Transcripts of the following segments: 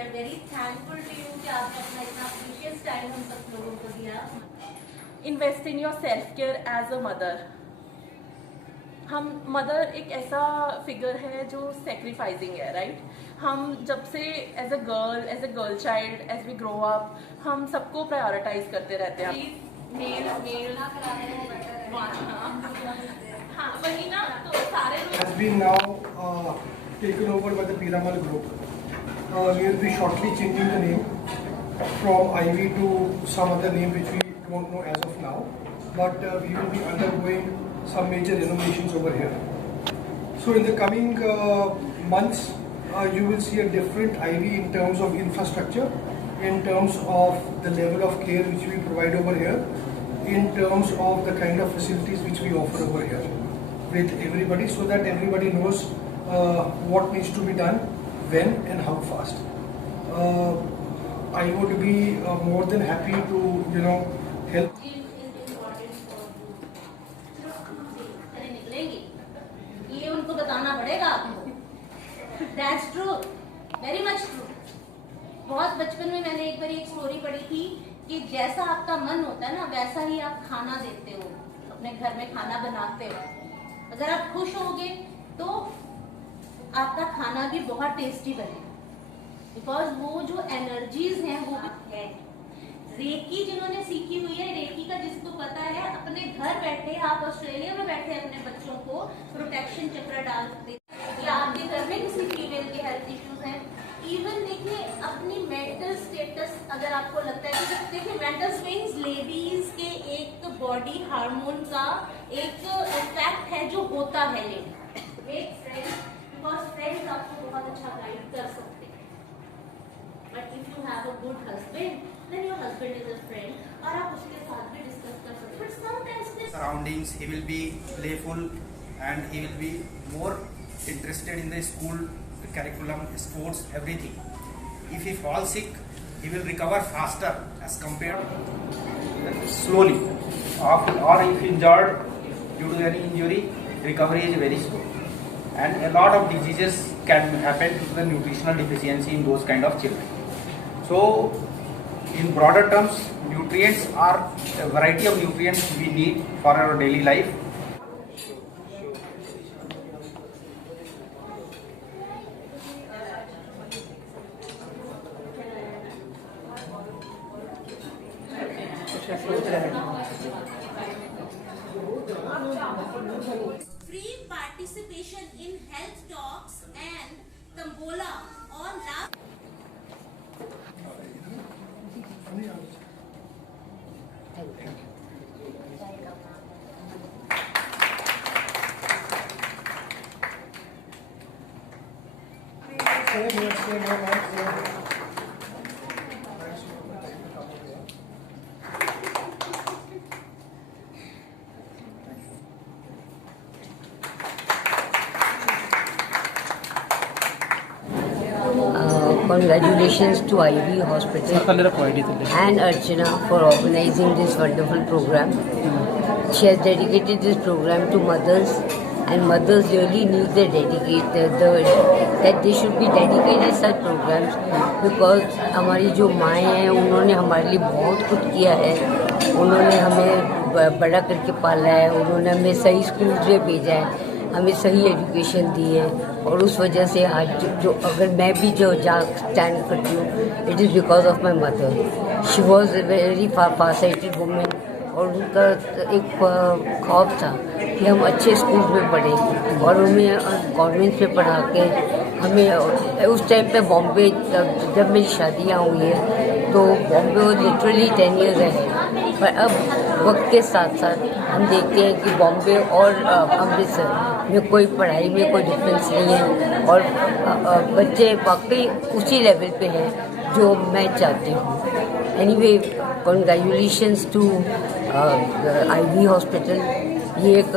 Are very thankful to you कि आपने अपना इतना प्रीशियस टाइम हम सब लोगों को दिया। Invest in your self care as a mother. हम मदर एक ऐसा फिगर है जो सेक्रीफाइसिंग है, राइट? हम जब से as a girl child, as we grow up, हम सबको प्रायोरिटाइज करते रहते हैं। हाँ वही ना, तो सारे has been now taken over by the Piramal Group. We will be shortly changing the name from Ivy to some other name which we don't know as of now. But we will be undergoing some major renovations over here. So in the coming months, you will see a different Ivy in terms of infrastructure, in terms of the level of care which we provide over here, in terms of the kind of facilities which we offer over here with everybody, so that everybody knows what needs to be done, when and how fast. I would be more than happy to help. अरे निकलेंगे, ये उनको बताना पड़ेगा आपको। That's true, very much true. बहुत बचपन में मैंने एक बार एक स्टोरी पढ़ी थी कि जैसा आपका मन होता है ना, वैसा ही आप खाना देते हो, अपने घर में खाना बनाते हो। अगर आप खुश होगे तो आपका खाना भी बहुत टेस्टी बनेगा, बिकॉज वो जो एनर्जीज हैं वो है। रेकी जिन्होंने सीखी हुई है, रेकी का जिसको पता है, अपने घर बैठे, आप ऑस्ट्रेलिया में बैठे अपने बच्चों को प्रोटेक्शन चक्र डाल सकते हैं, या आपके घर में किसी फीमेल के हेल्थ इश्यूज हैं। इवन देखिए अपनी मेंटल स्टेटस, अगर आपको लगता है कि देखिए मेंटल स्विंग्स लेडीज के एक बॉडी हार्मोन का एक इफेक्ट है जो होता है। मेक फ्रेंड्स, बिकॉज फ्रेंड्स आपको बहुत अच्छा गाइड कर सकते हैं। But if you have a good husband, then your husband is a friend, और आप उसके साथ भी डिस्कस कर सकते हैं। But sometimes surroundings, he will be playful and he will be more interested in the school curriculum, sports, everything. If he falls sick, he will recover faster as compared slowly. Or if injured due to any injury, recovery is very slow. And a lot of diseases can happen due to the nutritional deficiency in those kind of children. So, in broader terms, nutrients are a variety of nutrients we need for our daily life. free participation in health talks and Tambola on last Congratulations to Ivy Hospital and Archana for organizing this wonderful program. She has dedicated this program to mothers, and mothers really need that they should be dedicated such programs, because हमारी जो माएँ हैं उन्होंने हमारे लिए बहुत कुछ किया है। उन्होंने हमें बड़ा करके पाला है, उन्होंने हमें सही स्कूल में भेजा है, हमें सही एजुकेशन दी है, और उस वजह से आज जो अगर मैं भी जो स्टैंड करती हूँ, it is because of my mother. She was a very far sighted women, और उनका एक ख्वाब था कि हम अच्छे स्कूल में पढ़ें, और उन्हें कॉन्वेंट में पढ़ा के हमें उस टाइम पे बॉम्बे, जब मेरी शादियाँ हुई है तो बॉम्बे वो लिटरली 10 years है, पर अब वक्त के साथ साथ हम देखते हैं कि बॉम्बे और अमृतसर में कोई पढ़ाई में कोई डिफरेंस नहीं है, और बच्चे वाकई उसी लेवल पे हैं जो मैं चाहती हूँ। Anyway, congratulations to IV hospital. ये एक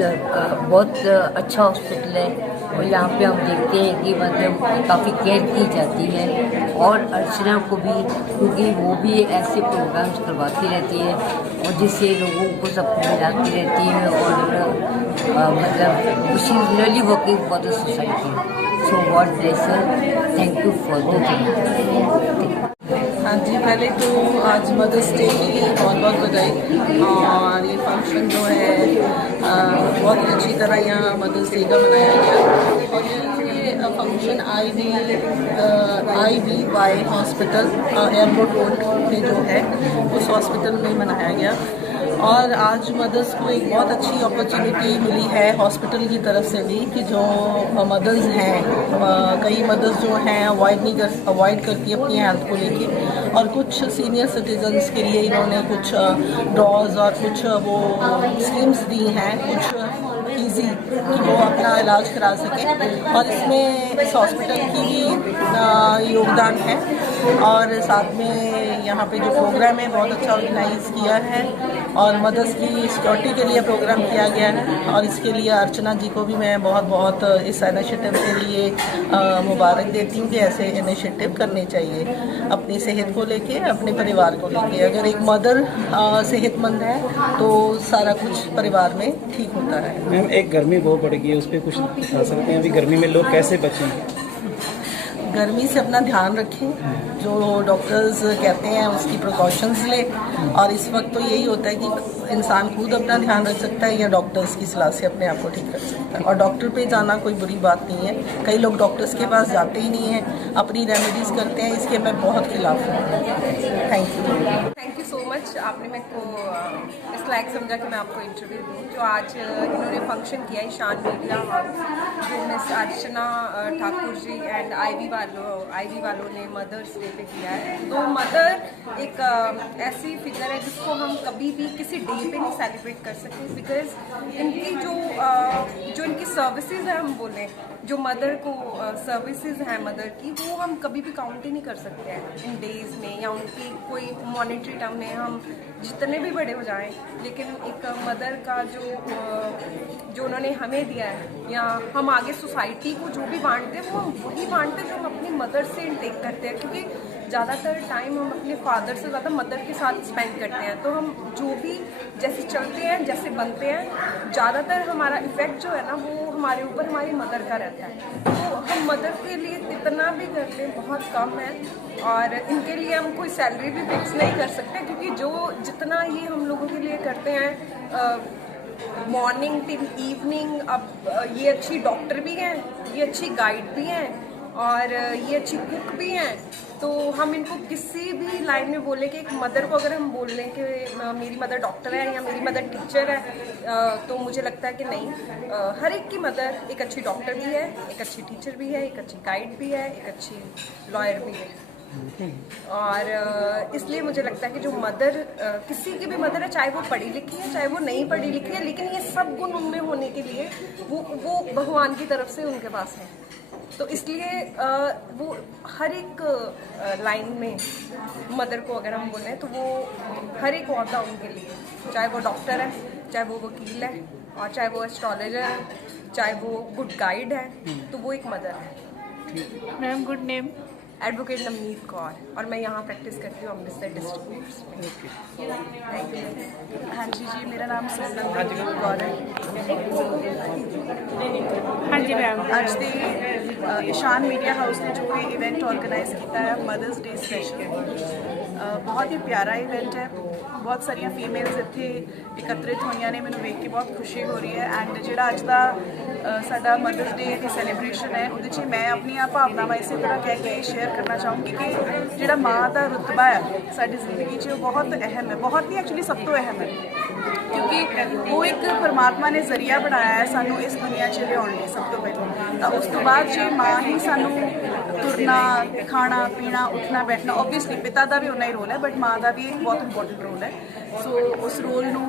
बहुत अच्छा हॉस्पिटल है, और यहाँ पे हम देखते हैं कि मतलब काफ़ी केयर की जाती है, और अर्चना को भी, क्योंकि वो भी ऐसे प्रोग्राम्स करवाती रहती है और जिससे लोगों को सबको मिलाती रहती है, और मतलब she is really working for the society. So God bless her. Thank you for the thing. हाँ जी, पहले तो आज मदर्स डे के लिए बहुत बहुत बधाई। और ये फंक्शन जो है बहुत ही अच्छी तरह यहाँ मदर्स डे का मनाया गया। और ये function IVY hospital airport road पे जो है उस हॉस्पिटल में मनाया गया। और आज मदर्स को एक बहुत अच्छी अपॉर्चुनिटी मिली है हॉस्पिटल की तरफ से भी कि जो मदर्स हैं, कई मदर्स जो हैं अवॉइड करती है अपनी हेल्थ को लेके, और कुछ सीनियर सिटीजन्स के लिए इन्होंने कुछ ड्रॉज और कुछ वो स्कीम्स दी हैं, कुछ ईजी कि वो अपना इलाज करा सकें। और इसमें इस हॉस्पिटल की भी योगदान है। और साथ में यहाँ पे जो प्रोग्राम है बहुत अच्छा ऑर्गेनाइज किया है और मदर्स की सिक्योरिटी के लिए प्रोग्राम किया गया है। और इसके लिए अर्चना जी को भी मैं बहुत बहुत इस इनिशिएटिव के लिए मुबारक देती हूँ कि ऐसे इनिशिएटिव करने चाहिए अपनी सेहत को लेके, अपने परिवार को लेके। अगर एक मदर सेहतमंद है तो सारा कुछ परिवार में ठीक होता है। मैम, एक गर्मी बहुत बढ़ गई है, उस पर कुछ बता सकते हैं? अभी गर्मी में लोग कैसे बचें? गर्मी से अपना ध्यान रखें, जो डॉक्टर्स कहते हैं उसकी प्रिकॉशंस लें। और इस वक्त तो यही होता है कि इंसान खुद अपना ध्यान रख सकता है या डॉक्टर्स की सलाह से अपने आप को ठीक रख सकता है। और डॉक्टर पे जाना कोई बुरी बात नहीं है। कई लोग डॉक्टर्स के पास जाते ही नहीं हैं, अपनी रेमेडीज़ करते हैं, इसके मैं बहुत खिलाफ हूँ। Thank you so much. आपने मेरे को इस लायक समझा कि मैं आपको इंटरव्यू दूँ। जो आज इन्होंने फंक्शन किया ईशान मीडिया हाउस, जो Miss Archana Thakur ji and IV वालों ने मदर्स डे पे किया है। तो मदर एक ऐसी फिगर है जिसको हम कभी भी किसी डे पे नहीं सेलिब्रेट कर सकते, बिकॉज इनकी जो इनकी सर्विसेज है, हम बोलें जो मदर को सर्विसेज हैं मदर की, वो हम कभी भी काउंट ही नहीं कर सकते हैं इन डेज में या उनकी कोई मॉनेटरी टर्म में। हम जितने भी बड़े हो जाएं, लेकिन एक मदर का जो उन्होंने हमें दिया है या हम आगे सोसाइटी को जो भी बांटते हैं वो हम वही बांटते हैं जो हम अपनी मदर से इनटेक करते हैं। क्योंकि ज़्यादातर टाइम हम अपने फादर से ज़्यादा मदर के साथ स्पेंड करते हैं। तो हम जो भी जैसे चलते हैं, जैसे बनते हैं, ज़्यादातर हमारा इफ़ेक्ट जो है ना वो हमारे ऊपर हमारी मदर का रहता है। तो हम मदर के लिए इतना भी करते हैं बहुत कम है। और इनके लिए हम कोई सैलरी भी फिक्स नहीं कर सकते, क्योंकि जो जितना ये हम लोगों के लिए करते हैं मॉर्निंग टिल इवनिंग। अब ये अच्छी डॉक्टर भी हैं, ये अच्छी गाइड भी हैं और ये अच्छी कुक भी हैं। तो हम इनको किसी भी लाइन में बोले कि एक मदर को अगर हम बोल लें कि मेरी मदर डॉक्टर है या मेरी मदर टीचर है, तो मुझे लगता है कि नहीं, हर एक की मदर एक अच्छी डॉक्टर भी है, एक अच्छी टीचर भी है, एक अच्छी गाइड भी है, एक अच्छी लॉयर भी है। और इसलिए मुझे लगता है कि जो मदर किसी की भी मदर है, चाहे वो पढ़ी लिखी है चाहे वो नहीं पढ़ी लिखी है, लेकिन ये सब गुण उनमें होने के लिए वो भगवान की तरफ से उनके पास है। तो इसलिए वो हर एक लाइन में मदर को अगर हम बोलें तो वो हर एक ओहदा उनके लिए, चाहे वो डॉक्टर है, चाहे वो वकील है, और चाहे वो एस्ट्रोलॉजर है, चाहे वो गुड गाइड है, तो वो एक मदर है। Ma'am, good name? Advocate Navneet Kaur, और मैं यहाँ प्रैक्टिस करती हूँ अमृतसर डिस्ट्रिक्ट में। Thank you. हाँ जी, मेरा नाम सोनम कौर है। हाँ जी मैम। ਅੱਜ ਦੇ ईशान मीडिया हाउस ने जो ये इवेंट ऑर्गेनाइज किया है मदर्स डे स्पेशल, बहुत ही प्यारा इवेंट है। बहुत सारिया फीमेल्स इत्थे एकत्रित होईयां ने, मैनूं वेख के बहुत खुशी हो रही है। एंड जिहड़ा अज दा साडा मदर्स डे की सैलीब्रेशन है उहदे च मैं अपनी भावनावां इस तरह कह के शेयर करना चाहूँगी कि जिहड़ा माँ का रुतबा है साडी जिंदगी च बहुत अहम है, बहुत नहीं एक्चुअली सब तो अहम है, क्योंकि वो एक परमात्मा ने जरिया बनाया है सानू इस दुनिया च लियाउण लई। सब तो पहले तो उस तो बाद जे माँ ही सानू तुरना, खाना पीना, उठना बैठना, ओबवियसली पिता का भी उन्ना ही रोल है, बट माँ का भी एक बहुत इंपॉर्टेंट रोल है। सो उस रोल नू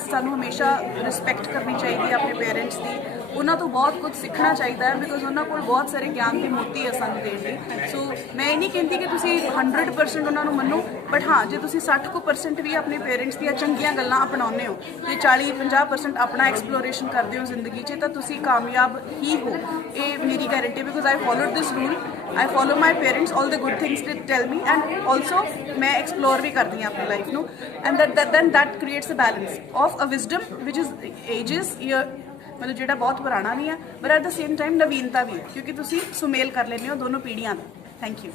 सानू हमेशा रिस्पैक्ट करनी चाहिए अपने पेरेंट्स की, उन्होंने तो बहुत कुछ सीखना चाहिए है, बिकॉज उन्होंने को बहुत सारे ज्ञान की मोती है सानू देण लई। सो मैं ये नहीं कहती कि तुसी 100% उन्होंने मनो, बट हाँ जे तुसी 60% भी अपने पेरेंट्स दी चंगियां गल्लां अपनाउने हो ते 40-50% अपना एक्सप्लोरेशन करते हो जिंदगी च, तो तुसी कामयाब ही हो। ये मेरी गारंटी, because I followed this rule, I follow my parents, all the good things they tell me, and also मैं एक्सप्लोर भी करती हूँ अपनी लाइफ नू, and that creates a balance of a wisdom which is ages ਮਤਲਬ ਜਿਹੜਾ ਬਹੁਤ ਪੁਰਾਣਾ ਵੀ ਹੈ ਪਰ ਐਟ ਦ ਸੇਮ ਟਾਈਮ ਨਵੀਨਤਾ ਵੀ ਹੈ ਕਿਉਂਕਿ ਤੁਸੀਂ ਸੁਮੇਲ ਕਰ ਲੈਂਦੇ ਹੋ ਦੋਨੋਂ ਪੀੜ੍ਹੀਆਂ ਦਾ। Thank you.